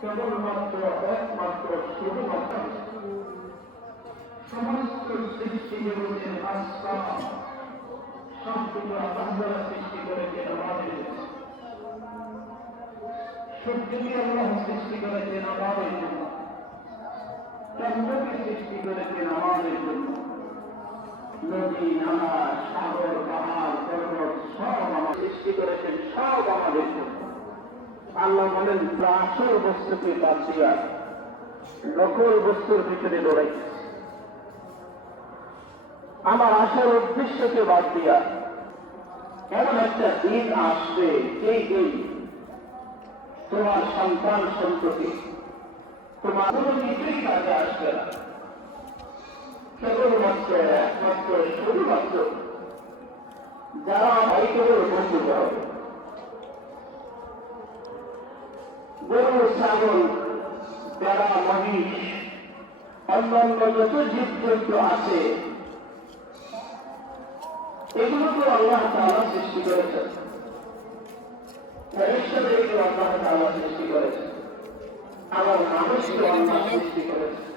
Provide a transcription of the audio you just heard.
কেবলমাত্র একমাত্র শুধুমাত্র সমস্ত সৃষ্টি জগতের আস্থা সম্পূর্ণ আল্লাহ সৃষ্টি করেছেন আমাদের সূর্যকে আল্লাহ সৃষ্টি করেছেন আমাদের জন্য, চন্দ্রকে সৃষ্টি করেছেন আমাদের জন্য, নদী নালা সাগর পাহাড় পর্বত সব আমার সৃষ্টি করেছেন, সব আমাদের জন্য। আল্লাহ বলেন আসল বস্তুকে বাদ দিয়া নকল বস্তুর ভিতরে দৌড়াইছে, আমার আসল উদ্দেশ্যকে বাদ দিয়া। এমন একটা দিন আসবে যেই দিন তোমার সন্তান সন্ততি তোমার কোনো কিছুই কাজে আসবে না, কেবলমাত্র একমাত্র শুধুমাত্র যারা ভাইকের বন্ধু হবে। গরু ছাগল যারা মহিষ অন্যান্য যত জীবজন্তু আছে এগুলো তো আল্লাহ তাআলা সৃষ্টি করেছেন, ভবিষ্যতে এগুলো আল্লাহ তাআলা সৃষ্টি করেছেন, আবার মানুষকে আল্লাহ সৃষ্টি করেছেন।